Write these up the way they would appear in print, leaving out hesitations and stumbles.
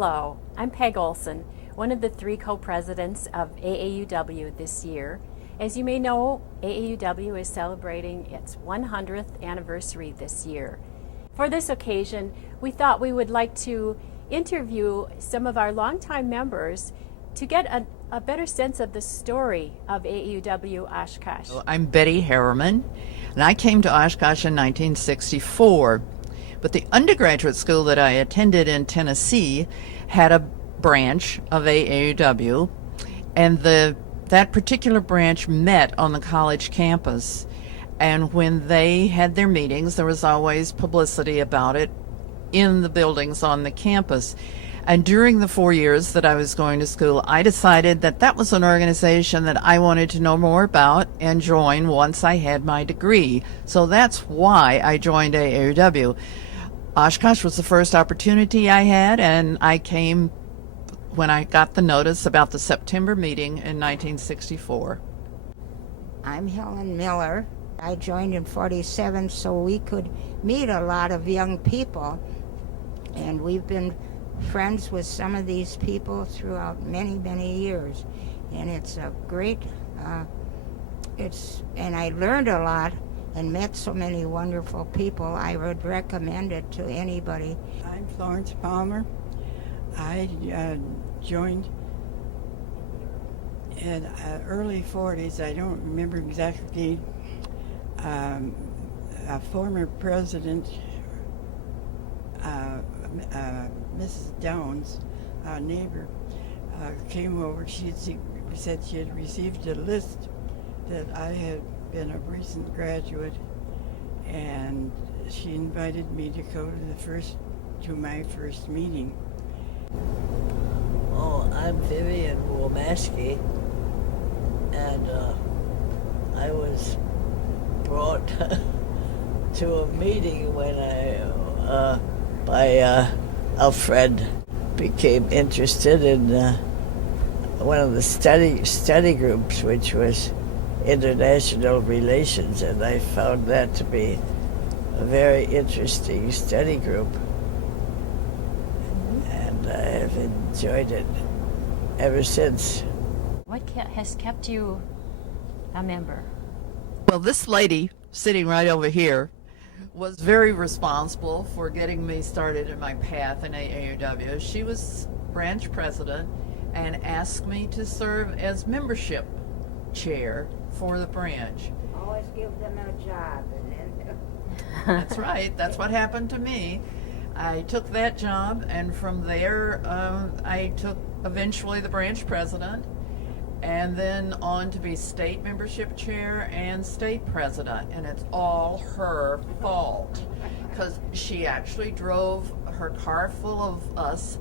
Hello, I'm Peg Olson, one of the 3 co-presidents of AAUW this year. As you may know, AAUW is celebrating its 100th anniversary this year. For this occasion, we thought we would like to interview some of our longtime members to get a better sense of the story of AAUW Oshkosh. I'm Betty Harriman, and I came to Oshkosh in 1964. But the undergraduate school that I attended in Tennessee had a branch of AAUW, and that particular branch met on the college campus. And when they had their meetings, there was always publicity about it in the buildings on the campus. And during the 4 years that I was going to school, I decided that that was an organization that I wanted to know more about and join once I had my degree. So that's why I joined AAUW. Oshkosh was the first opportunity I had, and I came when I got the notice about the September meeting in 1964. I'm Helen Miller. I joined in 47 so we could meet a lot of young people, and we've been friends with some of these people throughout many, many years. And it's a great, and I learned a lot and met so many wonderful people. I would recommend it to anybody. I'm Florence Palmer. I joined in early 40s. I don't remember exactly. A former president, Mrs. Downs, a neighbor, came over. She said she had received a list that I had been a recent graduate, and she invited me to go to my first meeting. Oh, I'm Vivian Womaski, and I was brought to a meeting when a friend became interested in one of the study groups, which was international relations, and I found that to be a very interesting study group, and I have enjoyed it ever since. What has kept you a member? Well, this lady sitting right over here was very responsible for getting me started in my path in AAUW. She was branch president and asked me to serve as membership chair for the branch. Always give them a job. That's right. That's what happened to me. I took that job, and from there I took eventually the branch president, and then on to be state membership chair and state president. And it's all her fault, because she actually drove her car full of us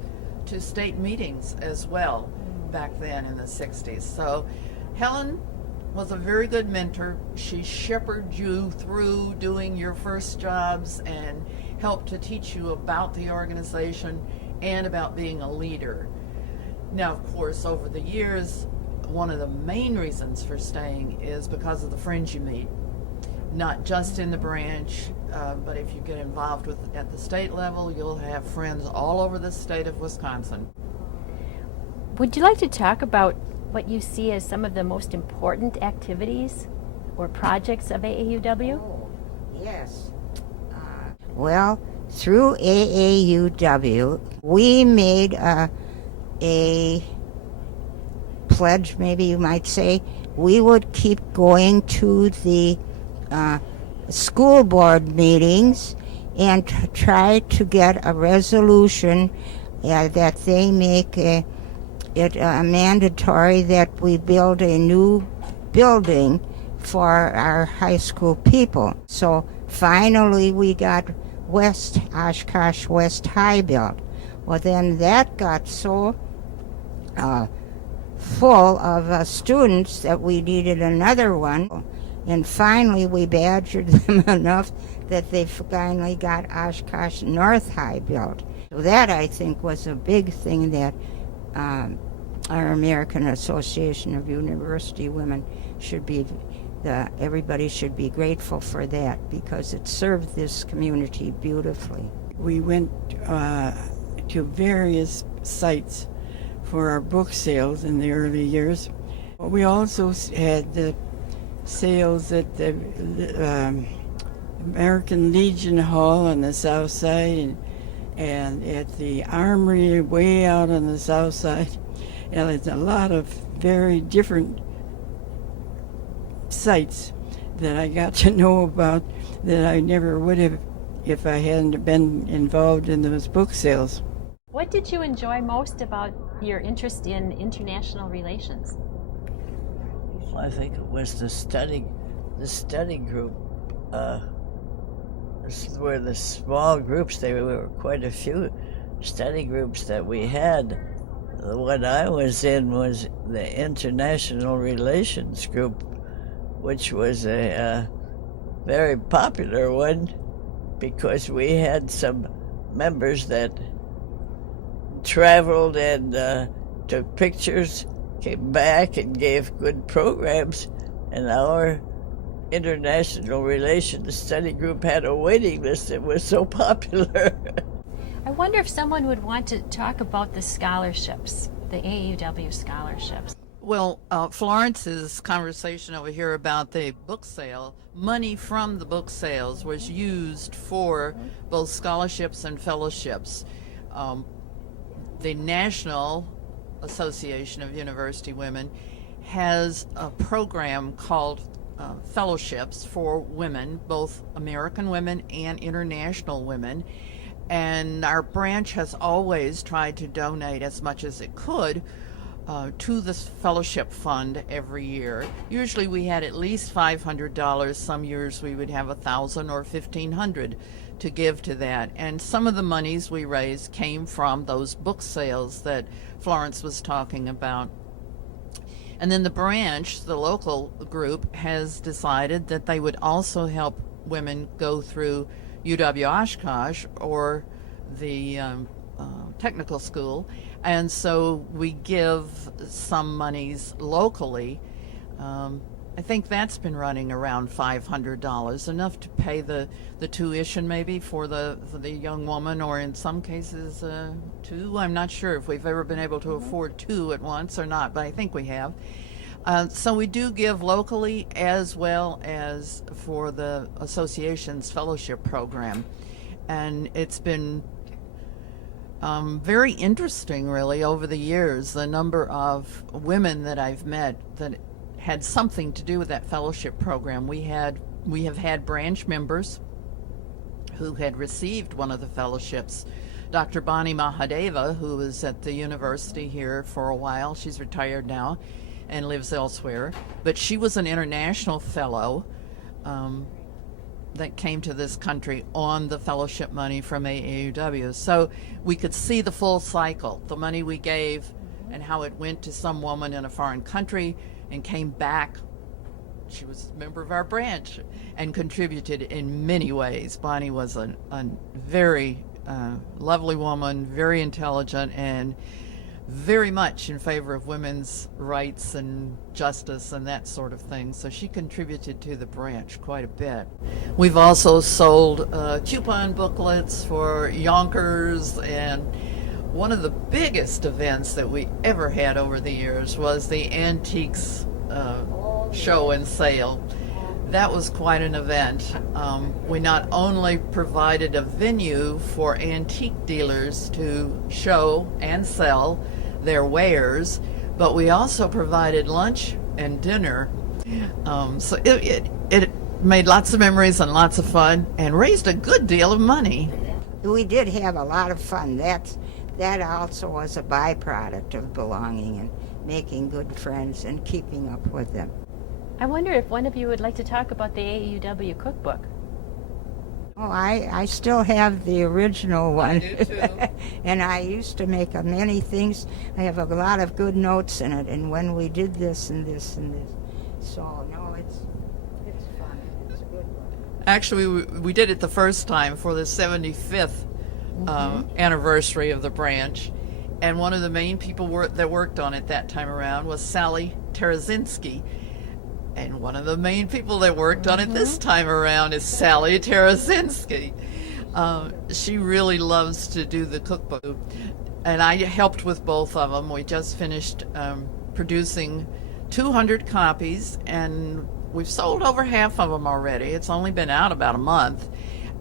to state meetings as well back then in the 60s. So Helen was a very good mentor. She shepherded you through doing your first jobs and helped to teach you about the organization and about being a leader. Now, of course, over the years, one of the main reasons for staying is because of the friends you meet, not just in the branch, but if you get involved at the state level, you'll have friends all over the state of Wisconsin. Would you like to talk about what you see as some of the most important activities or projects of AAUW? Oh, yes. Well, through AAUW, we made a pledge, maybe you might say. We would keep going to the school board meetings and try to get a resolution that they make it mandatory that we build a new building for our high school people. So finally we got Oshkosh West High built. Well, then that got so full of students that we needed another one, and finally we badgered them enough that they finally got Oshkosh North High built. So that, I think, was a big thing that our American Association of University Women should be, everybody should be grateful for that, because it served this community beautifully. We went to various sites for our book sales in the early years. We also had the sales at the American Legion Hall on the south side and at the Armory way out on the south side. And it's a lot of very different sites that I got to know about that I never would have if I hadn't been involved in those book sales. What did you enjoy most about your interest in international relations? Well, I think it was the study group. This were the small groups. There were quite a few study groups that we had. The one I was in was the International Relations Group, which was a very popular one because we had some members that traveled and took pictures, came back and gave good programs, and our International Relations Study Group had a waiting list. It was so popular. I wonder if someone would want to talk about the scholarships, the AAUW scholarships. Well, Florence's conversation over here about the book sale, money from the book sales was used for both scholarships and fellowships. The National Association of University Women has a program called fellowships for women, both American women and international women. And our branch has always tried to donate as much as it could to this fellowship fund every year. Usually we had at least $500. Some years we would have $1,000 or $1,500 to give to that. And some of the monies we raised came from those book sales that Florence was talking about. And then the branch, the local group, has decided that they would also help women go through UW Oshkosh or the technical school. And so we give some monies locally. I think that's been running around $500, enough to pay the tuition maybe for the young woman, or in some cases two. I'm not sure if we've ever been able to afford two at once or not, but I think we have. So we do give locally as well as for the association's fellowship program. And it's been very interesting, really, over the years, the number of women that I've met that had something to do with that fellowship program. We have had branch members who had received one of the fellowships. Dr. Bonnie Mahadeva, who was at the university here for a while, she's retired now and lives elsewhere, but she was an international fellow that came to this country on the fellowship money from AAUW. So we could see the full cycle, the money we gave and how it went to some woman in a foreign country and came back. She was a member of our branch and contributed in many ways. Bonnie was a very lovely woman, very intelligent, and very much in favor of women's rights and justice and that sort of thing. So she contributed to the branch quite a bit. We've also sold coupon booklets for Yonkers, and one of the biggest events that we ever had over the years was the antiques show and sale. That was quite an event. We not only provided a venue for antique dealers to show and sell their wares, but we also provided lunch and dinner. So it made lots of memories and lots of fun and raised a good deal of money. We did have a lot of fun. That also was a byproduct of belonging and making good friends and keeping up with them. I wonder if one of you would like to talk about the AAUW cookbook. Oh, I still have the original one. I do too. And I used to make many things. I have a lot of good notes in it, and when we did this and this and this. So, no, it's fun. It's a good one. Actually, we did it the first time for the 75th anniversary of the branch. And one of the main people that worked on it that time around was Sally Tarazinski. And one of the main people that worked on it this time around is Sally Tarazinski. She really loves to do the cookbook. and I helped with both of them. We just finished producing 200 copies, and we've sold over half of them already. It's only been out about a month,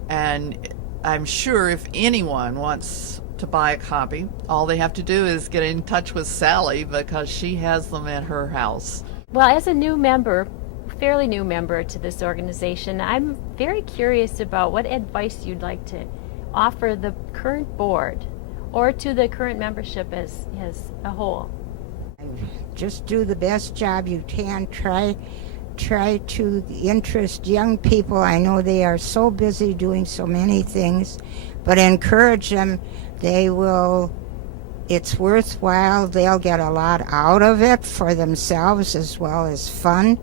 and I'm sure if anyone wants to buy a copy, all they have to do is get in touch with Sally, because she has them at her house. Well, as a new member, fairly new member to this organization, I'm very curious about what advice you'd like to offer the current board or to the current membership as a whole. Just do the best job you can. Try to interest young people. I know they are so busy doing so many things, but encourage them. It's worthwhile. They'll get a lot out of it for themselves as well as fun,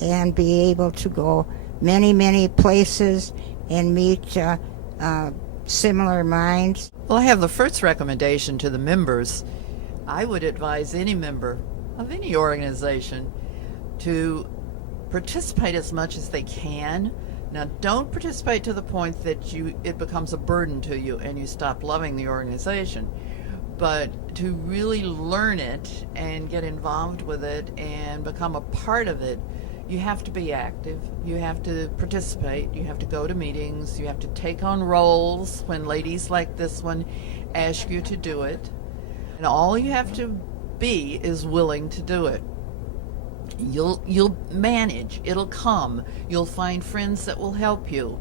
and be able to go many, many places and meet similar minds. Well, I have the first recommendation to the members. I would advise any member of any organization to participate as much as they can. Now, don't participate to the point that it becomes a burden to you and you stop loving the organization, but to really learn it and get involved with it and become a part of it. You have to be active, you have to participate, you have to go to meetings, you have to take on roles when ladies like this one ask you to do it, and all you have to be is willing to do it. You'll manage, it'll come, you'll find friends that will help you,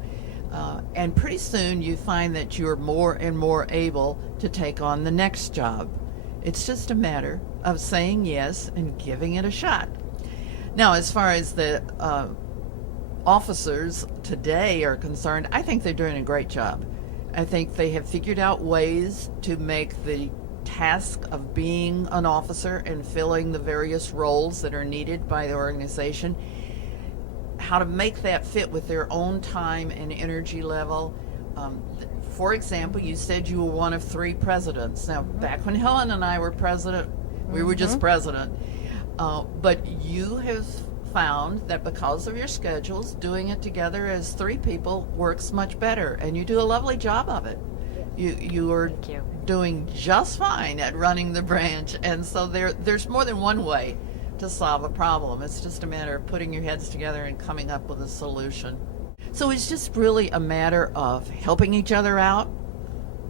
and pretty soon you find that you're more and more able to take on the next job. It's just a matter of saying yes and giving it a shot. Now, as far as the officers today are concerned, I think they're doing a great job. I think they have figured out ways to make the task of being an officer and filling the various roles that are needed by the organization, how to make that fit with their own time and energy level. For example, you said you were one of 3 presidents. Now, back when Helen and I were president, we were just president. But you have found that because of your schedules, doing it together as 3 people works much better, and you do a lovely job of it. You are doing just fine at running the branch, and so there's more than one way to solve a problem. It's just a matter of putting your heads together and coming up with a solution. So it's just really a matter of helping each other out,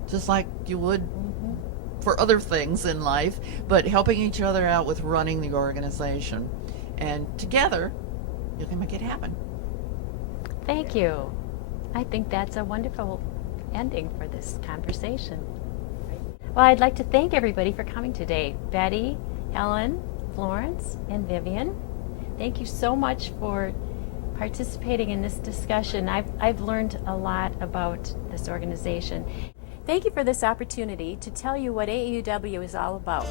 just like you would for other things in life, but helping each other out with running the organization. And together, you can make it happen. Thank you. I think that's a wonderful ending for this conversation. Well, I'd like to thank everybody for coming today. Betty, Helen, Florence, and Vivian, thank you so much for participating in this discussion. I've learned a lot about this organization. Thank you for this opportunity to tell you what AAUW is all about.